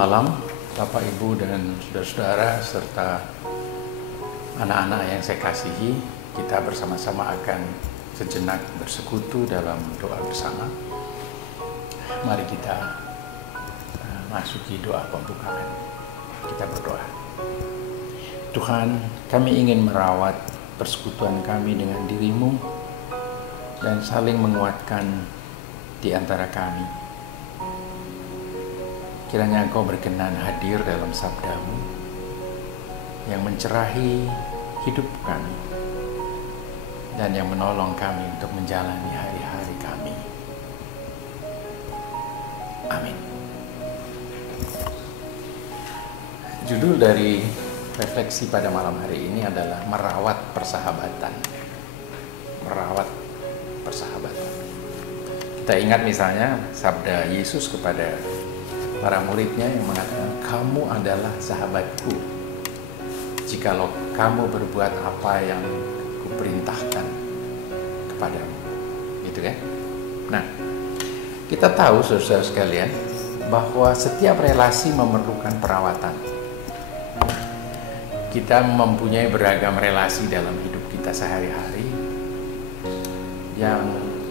malam, Bapak, Ibu, dan saudara-saudara, serta anak-anak yang saya kasihi. Kita bersama-sama akan sejenak bersekutu dalam doa bersama. Mari kita masuki doa pembukaan. Kita berdoa. Tuhan, kami ingin merawat persekutuan kami dengan diri-Mu dan saling menguatkan di antara kami. Kiranya Engkau berkenan hadir dalam sabda-Mu yang mencerahi hidup kami dan yang menolong kami untuk menjalani hari-hari kami. Amin. Judul dari refleksi pada malam hari ini adalah merawat persahabatan. Merawat persahabatan. Kita ingat misalnya sabda Yesus kepada para muridnya yang mengatakan, kamu adalah sahabatku jikalau kamu berbuat apa yang kuperintahkan kepadamu. Gitu kan? Nah, kita tahu saudara-saudara sekalian bahwa setiap relasi memerlukan perawatan. Kita mempunyai beragam relasi dalam hidup kita sehari-hari yang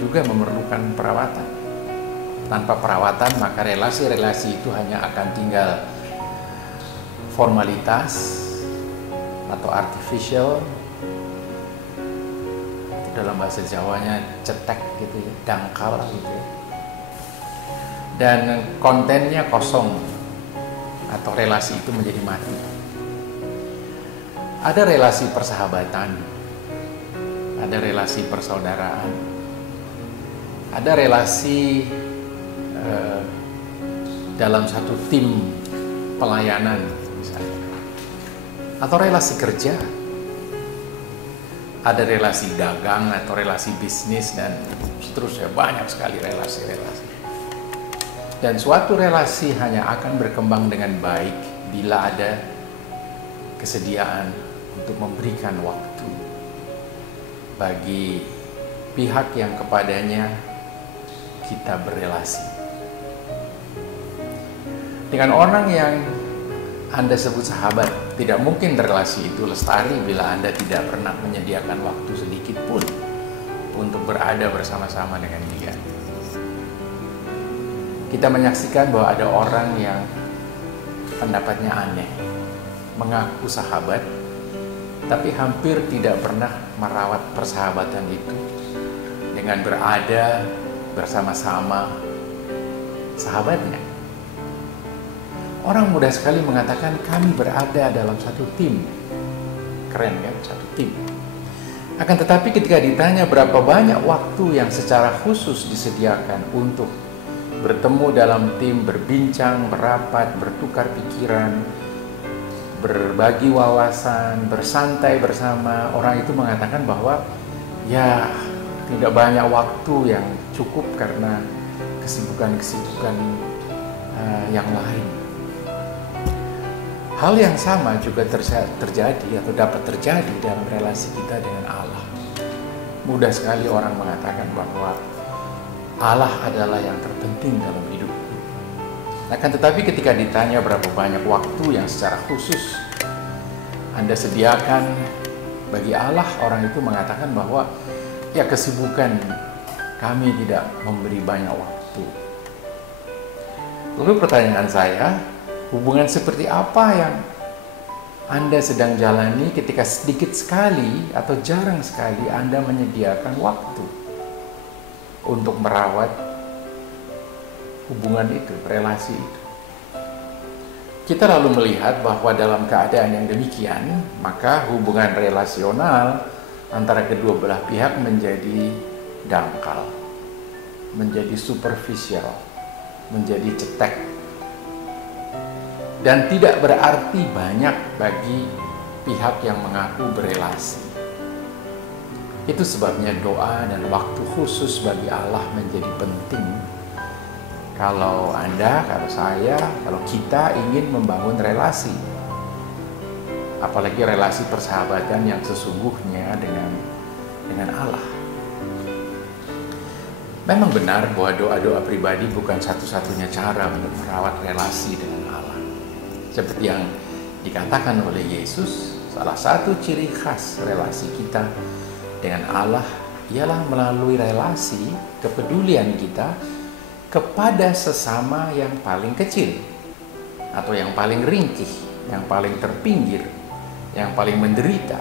juga memerlukan perawatan. Tanpa perawatan, maka relasi-relasi itu hanya akan tinggal formalitas atau artificial, dalam bahasa Jawanya cetek gitu ya, dangkal gitu ya. Dan kontennya kosong atau relasi itu menjadi mati. Ada relasi persahabatan, ada relasi persaudaraan, ada relasi dalam satu tim pelayanan misalnya, atau relasi kerja, ada relasi dagang atau relasi bisnis, dan seterusnya. Banyak sekali relasi-relasi. Dan suatu relasi hanya akan berkembang dengan baik bila ada kesediaan untuk memberikan waktu bagi pihak yang kepadanya kita berelasi. Dengan orang yang Anda sebut sahabat, tidak mungkin relasi itu lestari bila Anda tidak pernah menyediakan waktu sedikit pun untuk berada bersama-sama dengan dia. Kita menyaksikan bahwa ada orang yang pendapatnya aneh, mengaku sahabat, tapi hampir tidak pernah merawat persahabatan itu dengan berada bersama-sama sahabatnya. Orang mudah sekali mengatakan kami berada dalam satu tim. Keren kan? Satu tim. Akan tetapi ketika ditanya berapa banyak waktu yang secara khusus disediakan untuk bertemu dalam tim, berbincang, merapat, bertukar pikiran, berbagi wawasan, bersantai bersama, orang itu mengatakan bahwa ya tidak banyak waktu yang cukup karena kesibukan-kesibukan yang lain. Hal yang sama juga terjadi atau dapat terjadi dalam relasi kita dengan Allah. Mudah sekali orang mengatakan bahwa Allah adalah yang terpenting dalam hidupku. Akan tetapi ketika ditanya berapa banyak waktu yang secara khusus Anda sediakan bagi Allah, orang itu mengatakan bahwa ya kesibukan kami tidak memberi banyak waktu. Lalu pertanyaan saya, hubungan seperti apa yang Anda sedang jalani ketika sedikit sekali atau jarang sekali Anda menyediakan waktu untuk merawat hubungan itu, relasi itu? Kita lalu melihat bahwa dalam keadaan yang demikian, maka hubungan relasional antara kedua belah pihak menjadi dangkal, menjadi superficial, menjadi cetek, dan tidak berarti banyak bagi pihak yang mengaku berelasi. Itu sebabnya doa dan waktu khusus bagi Allah menjadi penting. Kalau Anda, kalau saya, kalau kita ingin membangun relasi, apalagi relasi persahabatan yang sesungguhnya dengan Allah. Memang benar bahwa doa-doa pribadi bukan satu-satunya cara untuk merawat relasi dengan Allah. Seperti yang dikatakan oleh Yesus, salah satu ciri khas relasi kita dengan Allah ialah melalui relasi kepedulian kita kepada sesama yang paling kecil atau yang paling ringkih, yang paling terpinggir, yang paling menderita,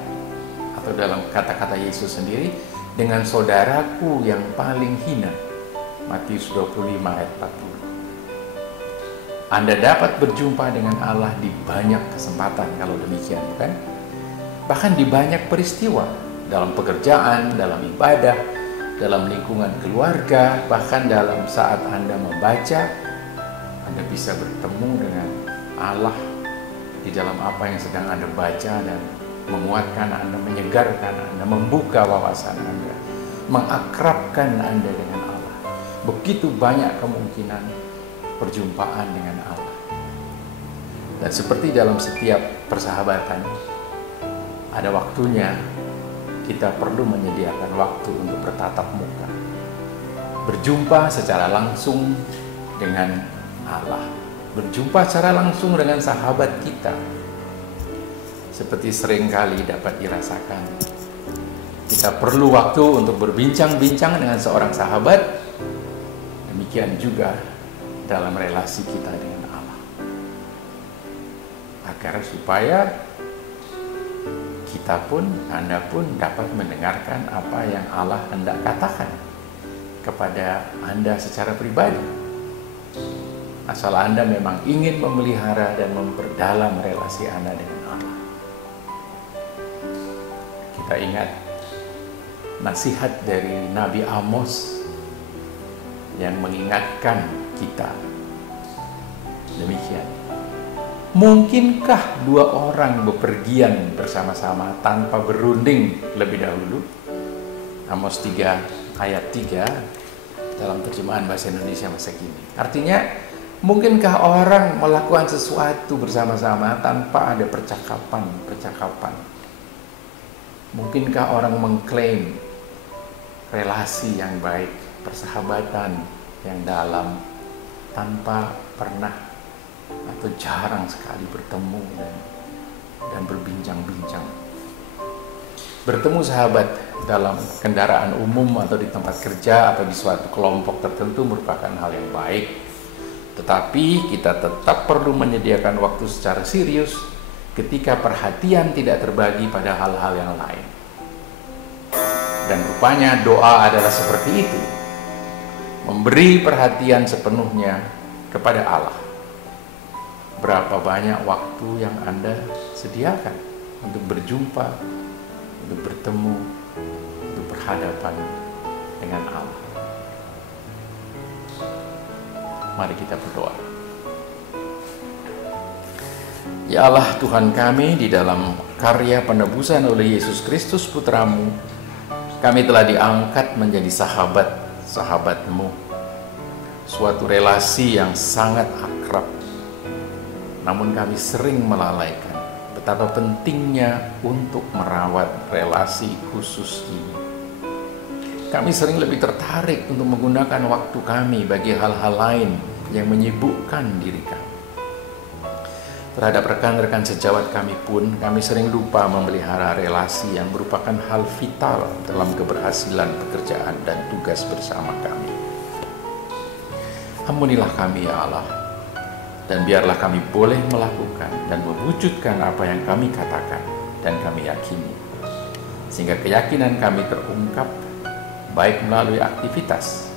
atau dalam kata-kata Yesus sendiri, dengan saudaraku yang paling hina. Matius 25 ayat 40. Anda dapat berjumpa dengan Allah di banyak kesempatan kalau demikian, bukan? Bahkan di banyak peristiwa, dalam pekerjaan, dalam ibadah, dalam lingkungan keluarga, bahkan dalam saat Anda membaca, Anda bisa bertemu dengan Allah di dalam apa yang sedang Anda baca dan menguatkan Anda, menyegarkan Anda, membuka wawasan Anda, mengakrabkan Anda dengan Allah. Begitu banyak kemungkinan perjumpaan dengan Allah. Dan seperti dalam setiap persahabatan, ada waktunya kita perlu menyediakan waktu untuk bertatap muka, berjumpa secara langsung dengan Allah, berjumpa secara langsung dengan sahabat kita. Seperti seringkali dapat dirasakan, kita perlu waktu untuk berbincang-bincang dengan seorang sahabat. Demikian juga dalam relasi kita dengan Allah, agar supaya kita pun, Anda pun dapat mendengarkan apa yang Allah hendak katakan kepada Anda secara pribadi. Asal Anda memang ingin memelihara dan memperdalam relasi Anda dengan Allah. Kita ingat nasihat dari Nabi Amos yang mengingatkan kita demikian. Mungkinkah dua orang bepergian bersama-sama tanpa berunding lebih dahulu? Amos 3 ayat 3 dalam terjemahan bahasa Indonesia masa kini. Artinya, mungkinkah orang melakukan sesuatu bersama-sama tanpa ada percakapan? Mungkinkah orang mengklaim relasi yang baik, persahabatan yang dalam, tanpa pernah atau jarang sekali bertemu dan berbincang-bincang? Bertemu sahabat dalam kendaraan umum atau di tempat kerja atau di suatu kelompok tertentu merupakan hal yang baik, tetapi kita tetap perlu menyediakan waktu secara serius ketika perhatian tidak terbagi pada hal-hal yang lain. Dan rupanya doa adalah seperti itu, memberi perhatian sepenuhnya kepada Allah. Berapa banyak waktu yang Anda sediakan untuk berjumpa, untuk bertemu, untuk berhadapan dengan Allah? Mari kita berdoa. Ya Allah Tuhan kami, di dalam karya penebusan oleh Yesus Kristus Putra-Mu, kami telah diangkat menjadi sahabat-Mu, suatu relasi yang sangat akrab. Namun kami sering melalaikan betapa pentingnya untuk merawat relasi khusus ini. Kami sering lebih tertarik untuk menggunakan waktu kami bagi hal-hal lain yang menyibukkan diri kami. Terhadap rekan-rekan sejawat kami pun, kami sering lupa memelihara relasi yang merupakan hal vital dalam keberhasilan pekerjaan dan tugas bersama kami. Ampunilah kami ya Allah, dan biarlah kami boleh melakukan dan mewujudkan apa yang kami katakan dan kami yakini, sehingga keyakinan kami terungkap baik melalui aktivitas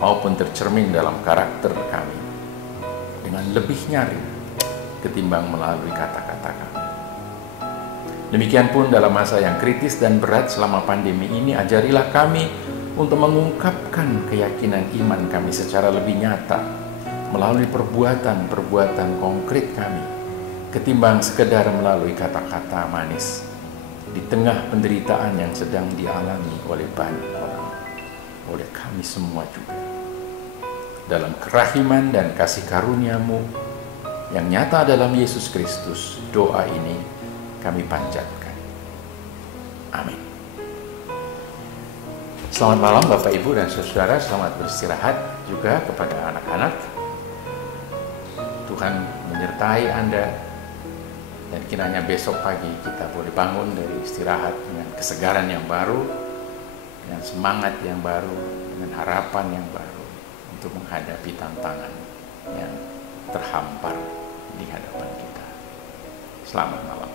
maupun tercermin dalam karakter kami dengan lebih nyaring ketimbang melalui kata-kata kami. Demikian pun dalam masa yang kritis dan berat selama pandemi ini, ajarilah kami untuk mengungkapkan keyakinan iman kami secara lebih nyata melalui perbuatan-perbuatan konkret kami, ketimbang sekedar melalui kata-kata manis di tengah penderitaan yang sedang dialami oleh banyak orang, oleh kami semua juga. Dalam kerahiman dan kasih karunia-Mu yang nyata dalam Yesus Kristus, doa ini kami panjatkan. Amin. Selamat malam Bapak, Ibu, dan Saudara. Selamat beristirahat juga kepada anak-anak. Tuhan menyertai Anda, dan kiranya besok pagi kita boleh bangun dari istirahat dengan kesegaran yang baru, dengan semangat yang baru, dengan harapan yang baru untuk menghadapi tantangan yang terhampar di hadapan kita. Selamat malam.